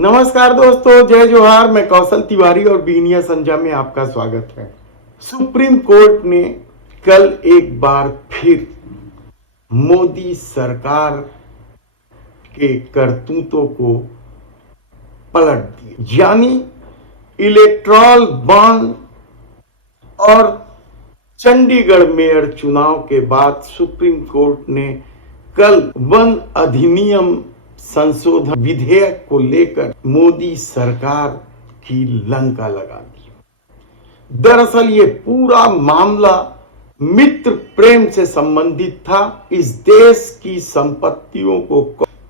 नमस्कार दोस्तों, जय जोहार। मैं कौशल तिवारी और बीनिया संजा में आपका स्वागत है। सुप्रीम कोर्ट ने कल एक बार फिर मोदी सरकार के करतूतों को पलट दिया, यानी इलेक्टोरल बॉन्ड और चंडीगढ़ मेयर चुनाव के बाद सुप्रीम कोर्ट ने कल वन अधिनियम संशोधन विधेयक को लेकर मोदी सरकार की लंका लगा दी। दरअसल ये पूरा मामला मित्र प्रेम से संबंधित था। इस देश की संपत्तियों को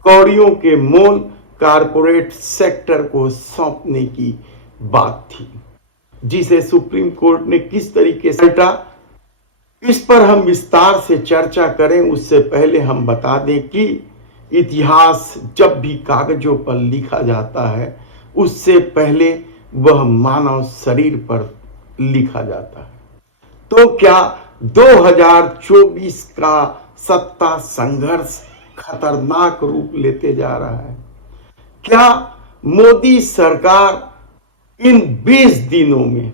कौड़ियों के मोल कारपोरेट सेक्टर को सौंपने की बात थी, जिसे सुप्रीम कोर्ट ने किस तरीके से हटा, इस पर हम विस्तार से चर्चा करें। उससे पहले हम बता दें कि इतिहास जब भी कागजों पर लिखा जाता है, उससे पहले वह मानव शरीर पर लिखा जाता है। तो क्या 2024 का सत्ता संघर्ष खतरनाक रूप लेते जा रहा है? क्या मोदी सरकार इन 20 दिनों में,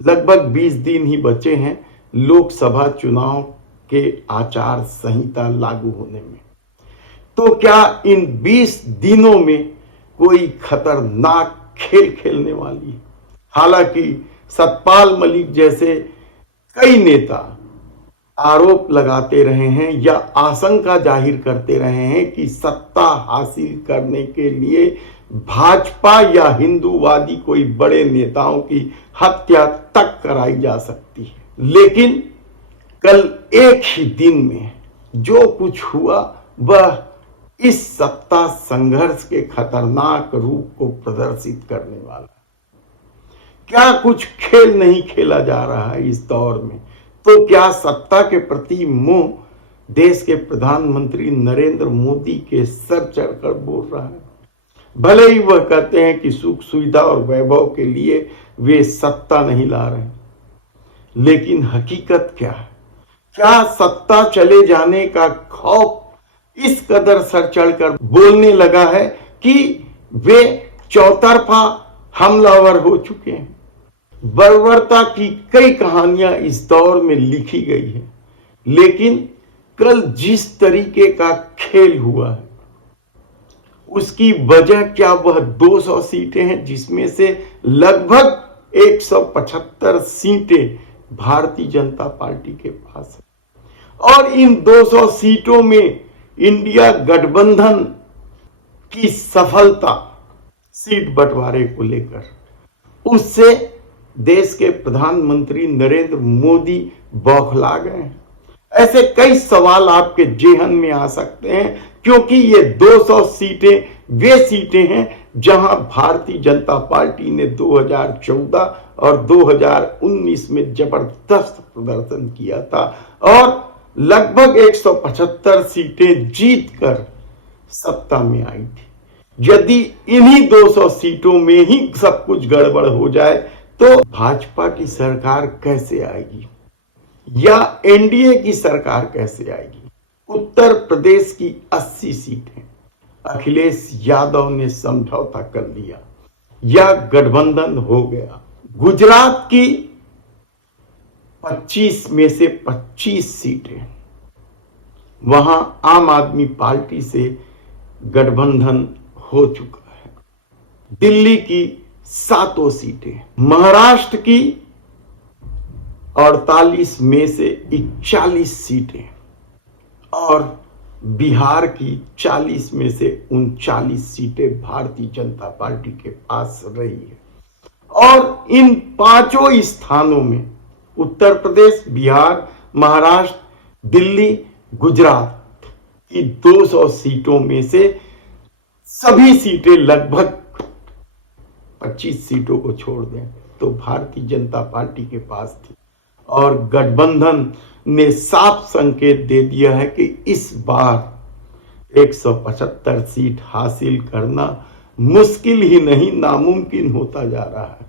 लगभग 20 दिन ही बचे हैं लोकसभा चुनाव के आचार संहिता लागू होने में, तो क्या इन 20 दिनों में कोई खतरनाक खेल खेलने वाली है? हालांकि सतपाल मलिक जैसे कई नेता आरोप लगाते रहे हैं या आशंका जाहिर करते रहे हैं कि सत्ता हासिल करने के लिए भाजपा या हिंदूवादी कोई बड़े नेताओं की हत्या तक कराई जा सकती है। लेकिन कल एक ही दिन में जो कुछ हुआ वह इस सत्ता संघर्ष के खतरनाक रूप को प्रदर्शित करने वाला। क्या कुछ खेल नहीं खेला जा रहा है इस दौर में? तो क्या सत्ता के प्रति मोह देश के प्रधानमंत्री नरेंद्र मोदी के सर चढ़कर बोल रहा है? भले ही वह कहते हैं कि सुख सुविधा और वैभव के लिए वे सत्ता नहीं ला रहे, लेकिन हकीकत क्या है? क्या सत्ता चले जाने का खौफ इस कदर सर चढ़कर बोलने लगा है कि वे चौतरफा हमलावर हो चुके हैं? बर्बरता की कई कहानियां इस दौर में लिखी गई है, लेकिन कल जिस तरीके का खेल हुआ है उसकी वजह क्या वह 200 सीटें हैं, जिसमें से लगभग 175 सीटें भारतीय जनता पार्टी के पास है। और इन 200 सीटों में इंडिया गठबंधन की सफलता सीट बंटवारे को लेकर, उससे देश के प्रधानमंत्री नरेंद्र मोदी बौखला गए हैं। ऐसे कई सवाल आपके जेहन में आ सकते हैं, क्योंकि ये 200 सीटें वे सीटें हैं जहां भारतीय जनता पार्टी ने 2014 और 2019 में जबरदस्त प्रदर्शन किया था और लगभग 175 सीटें जीतकर सत्ता में आई थी। यदि इन्हीं 200 सीटों में ही सब कुछ गड़बड़ हो जाए तो भाजपा की सरकार कैसे आएगी या एनडीए की सरकार कैसे आएगी? उत्तर प्रदेश की 80 सीटें अखिलेश यादव ने समझौता कर लिया या गठबंधन हो गया। गुजरात की 25 में से 25 सीटें वहां आम आदमी पार्टी से गठबंधन हो चुका है। दिल्ली की 7 सीटें, महाराष्ट्र की 48 में से 41 सीटें और बिहार की 40 में से 39 सीटें भारतीय जनता पार्टी के पास रही है। और इन 5 स्थानों में उत्तर प्रदेश, बिहार, महाराष्ट्र, दिल्ली, गुजरात की 200 सीटों में से सभी सीटें, लगभग 25 सीटों को छोड़ दें तो भारतीय जनता पार्टी के पास थी। और गठबंधन ने साफ संकेत दे दिया है कि इस बार 175 सीट हासिल करना मुश्किल ही नहीं, नामुमकिन होता जा रहा है,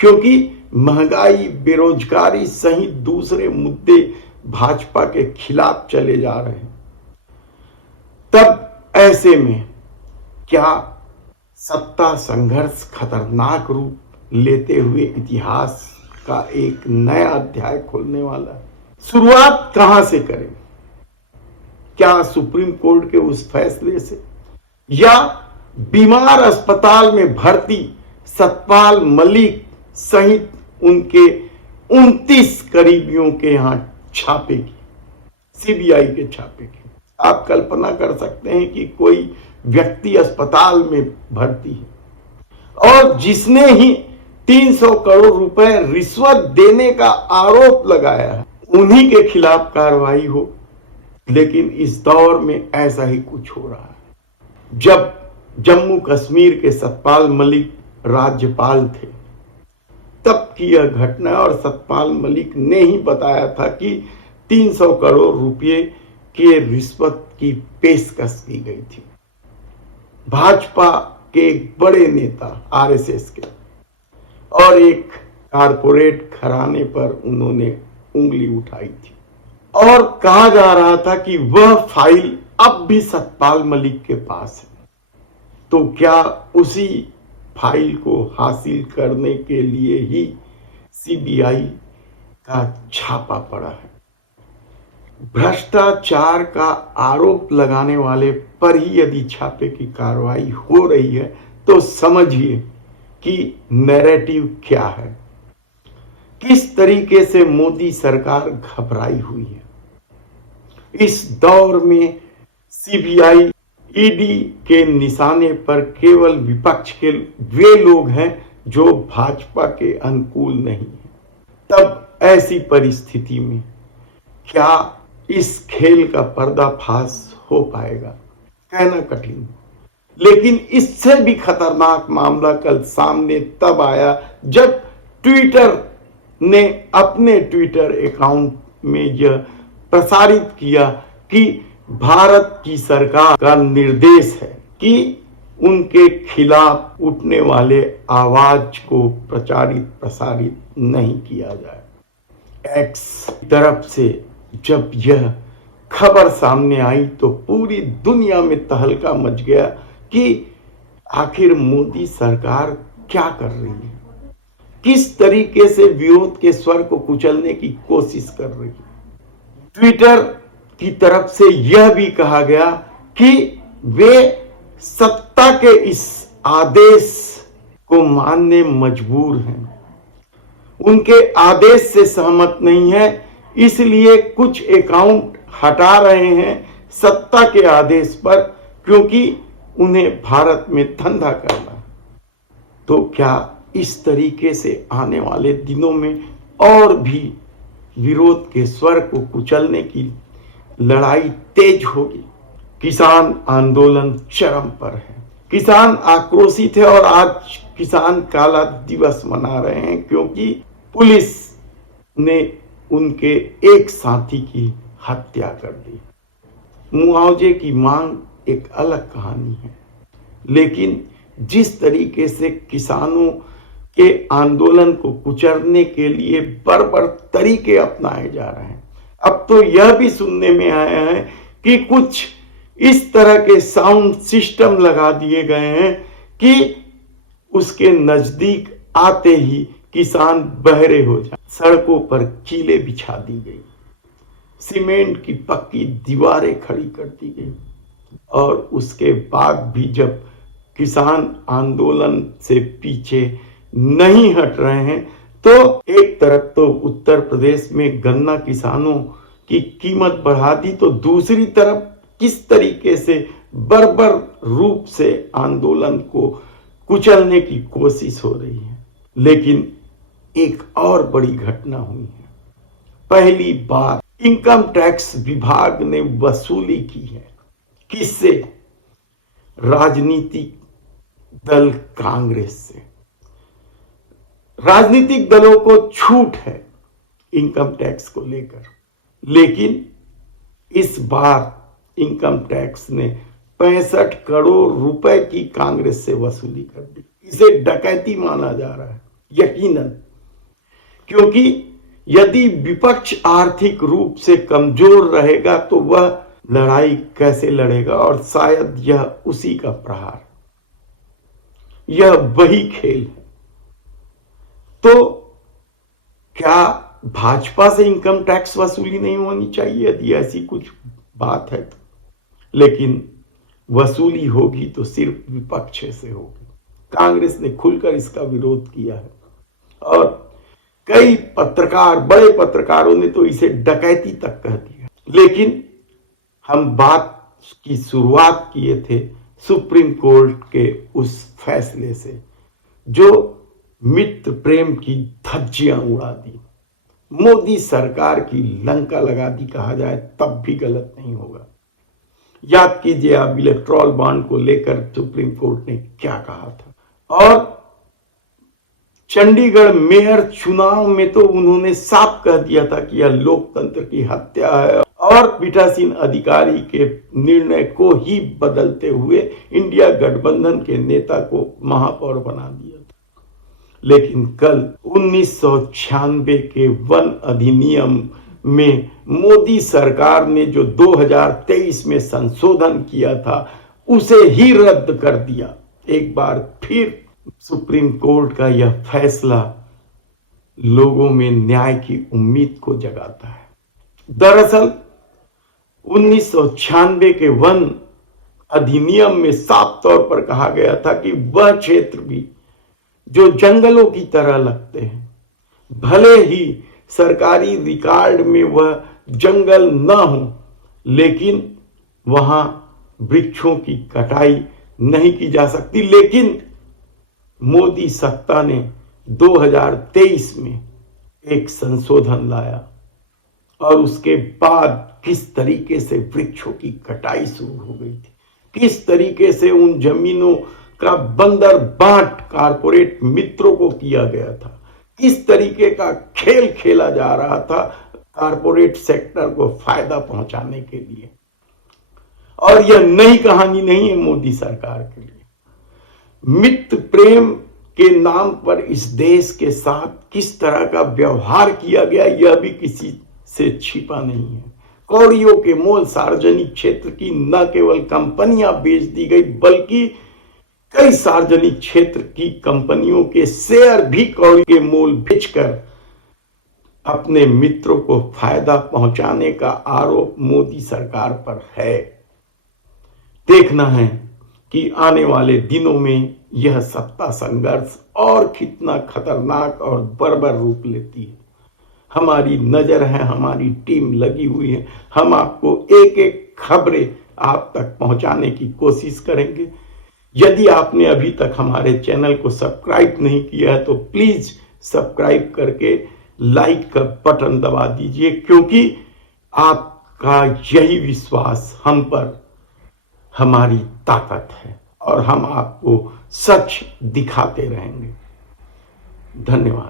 क्योंकि महंगाई, बेरोजगारी सहित दूसरे मुद्दे भाजपा के खिलाफ चले जा रहे हैं। तब ऐसे में क्या सत्ता संघर्ष खतरनाक रूप लेते हुए इतिहास का एक नया अध्याय खोलने वाला है। शुरुआत कहां से करें? क्या सुप्रीम कोर्ट के उस फैसले से, या बीमार अस्पताल में भर्ती सतपाल मलिक सहित उनके 29 करीबियों के यहां छापे की, सीबीआई के छापे की? आप कल्पना कर सकते हैं कि कोई व्यक्ति अस्पताल में भर्ती है और जिसने ही 300 करोड़ रुपए रिश्वत देने का आरोप लगाया है, उन्हीं के खिलाफ कार्रवाई हो। लेकिन इस दौर में ऐसा ही कुछ हो रहा है। जब जम्मू कश्मीर के सतपाल मलिक राज्यपाल थे, तब की यह घटना, और सतपाल मलिक ने ही बताया था कि 300 करोड़ रुपए के रिश्वत की पेशकश की गई थी। भाजपा के एक बड़े नेता आरएसएस के और एक कारपोरेट घराने पर उन्होंने उंगली उठाई थी और कहा जा रहा था कि वह फाइल अब भी सतपाल मलिक के पास है। तो क्या उसी फाइल को हासिल करने के लिए ही सीबीआई का छापा पड़ा है? भ्रष्टाचार का आरोप लगाने वाले पर ही यदि छापे की कार्रवाई हो रही है तो समझिए कि नैरेटिव क्या है, किस तरीके से मोदी सरकार घबराई हुई है। इस दौर में सीबीआई ईडी के निशाने पर केवल विपक्ष के वे लोग हैं जो भाजपा के अनुकूल नहीं है। तब ऐसी परिस्थिति में क्या इस खेल का पर्दाफाश हो पाएगा? कहना कठिन। लेकिन इससे भी खतरनाक मामला कल सामने तब आया जब ट्विटर ने अपने ट्विटर अकाउंट में यह प्रसारित किया कि भारत की सरकार का निर्देश है कि उनके खिलाफ उठने वाले आवाज को प्रसारित नहीं किया जाए। एक्स तरफ से जब यह खबर सामने आई तो पूरी दुनिया में तहलका मच गया कि आखिर मोदी सरकार क्या कर रही है, किस तरीके से विरोध के स्वर को कुचलने की कोशिश कर रही है। ट्विटर की तरफ से यह भी कहा गया कि वे सत्ता के इस आदेश को मानने मजबूर हैं, उनके आदेश से सहमत नहीं है, इसलिए कुछ अकाउंट हटा रहे हैं सत्ता के आदेश पर, क्योंकि उन्हें भारत में धंधा करना है। तो क्या इस तरीके से आने वाले दिनों में और भी विरोध के स्वर को कुचलने की लड़ाई तेज होगी? किसान आंदोलन चरम पर है, किसान आक्रोशित है और आज किसान काला दिवस मना रहे हैं क्योंकि पुलिस ने उनके एक साथी की हत्या कर दी। मुआवजे की मांग एक अलग कहानी है, लेकिन जिस तरीके से किसानों के आंदोलन को कुचलने के लिए बर्बर तरीके अपनाए जा रहे हैं। अब तो यह भी सुनने में आया है कि कुछ इस तरह के साउंड सिस्टम लगा दिए गए हैं कि उसके नजदीक आते ही किसान बहरे हो जाए। सड़कों पर कीले बिछा दी गई, सीमेंट की पक्की दीवारें खड़ी कर दी गई, और उसके बाद भी जब किसान आंदोलन से पीछे नहीं हट रहे हैं तो एक तरफ तो उत्तर प्रदेश में गन्ना किसानों की कीमत बढ़ा दी, तो दूसरी तरफ किस तरीके से बर्बर रूप से आंदोलन को कुचलने की कोशिश हो रही है। लेकिन एक और बड़ी घटना हुई है। पहली बार इनकम टैक्स विभाग ने वसूली की है। किससे? राजनीतिक दल कांग्रेस से। राजनीतिक दलों को छूट है इनकम टैक्स को लेकर, लेकिन इस बार इनकम टैक्स ने 65 करोड़ रुपए की कांग्रेस से वसूली कर दी। इसे डकैती माना जा रहा है यकीनन, क्योंकि यदि विपक्ष आर्थिक रूप से कमजोर रहेगा तो वह लड़ाई कैसे लड़ेगा, और शायद यह उसी का प्रहार। यह वही खेल है। तो क्या भाजपा से इनकम टैक्स वसूली नहीं होनी चाहिए? यदि ऐसी कुछ बात है तो, लेकिन वसूली होगी तो सिर्फ विपक्ष से होगी। कांग्रेस ने खुलकर इसका विरोध किया है और कई पत्रकार, बड़े पत्रकारों ने तो इसे डकैती तक कह दिया। लेकिन हम बात की शुरुआत किए थे सुप्रीम कोर्ट के उस फैसले से जो मित्र प्रेम की धज्जियां उड़ा दी, मोदी सरकार की लंका लगा दी कहा जाए तब भी गलत नहीं होगा। याद कीजिए आप इलेक्ट्रॉल बॉन्ड को लेकर सुप्रीम कोर्ट ने क्या कहा था। और चंडीगढ़ मेयर चुनाव में तो उन्होंने साफ कह दिया था कि यह लोकतंत्र की हत्या है और पीठासीन अधिकारी के निर्णय को ही बदलते हुए इंडिया गठबंधन के नेता को महापौर बना दिया था। लेकिन कल 1996 के वन अधिनियम में मोदी सरकार ने जो 2023 में संशोधन किया था उसे ही रद्द कर दिया। एक बार फिर सुप्रीम कोर्ट का यह फैसला लोगों में न्याय की उम्मीद को जगाता है। दरअसल 1996 के वन अधिनियम में साफ तौर पर कहा गया था कि वह क्षेत्र भी जो जंगलों की तरह लगते हैं, भले ही सरकारी रिकॉर्ड में वह जंगल न हो, लेकिन वहां वृक्षों की कटाई नहीं की जा सकती। लेकिन मोदी सत्ता ने 2023 में एक संशोधन लाया और उसके बाद किस तरीके से वृक्षों की कटाई शुरू हो गई थी, किस तरीके से उन जमीनों का बंदर बांट कारपोरेट मित्रों को किया गया था, किस तरीके का खेल खेला जा रहा था कारपोरेट सेक्टर को फायदा पहुंचाने के लिए। और यह नई कहानी नहीं है मोदी सरकार के लिए। मित्र प्रेम के नाम पर इस देश के साथ किस तरह का व्यवहार किया गया यह भी किसी से छिपा नहीं है। कौड़ियों के मोल सार्वजनिक क्षेत्र की न केवल कंपनियां बेच दी गई बल्कि कई सार्वजनिक क्षेत्र की कंपनियों के शेयर भी कौड़ी के मोल बेचकर अपने मित्रों को फायदा पहुंचाने का आरोप मोदी सरकार पर है। देखना है कि आने वाले दिनों में यह सत्ता संघर्ष और कितना खतरनाक और बर्बर रूप लेती है। हमारी नजर है, हमारी टीम लगी हुई है, हम आपको एक एक खबरें आप तक पहुंचाने की कोशिश करेंगे। यदि आपने अभी तक हमारे चैनल को सब्सक्राइब नहीं किया है तो प्लीज सब्सक्राइब करके लाइक का बटन दबा दीजिए, क्योंकि आपका यही विश्वास हम पर हमारी ताकत है और हम आपको सच दिखाते रहेंगे। धन्यवाद।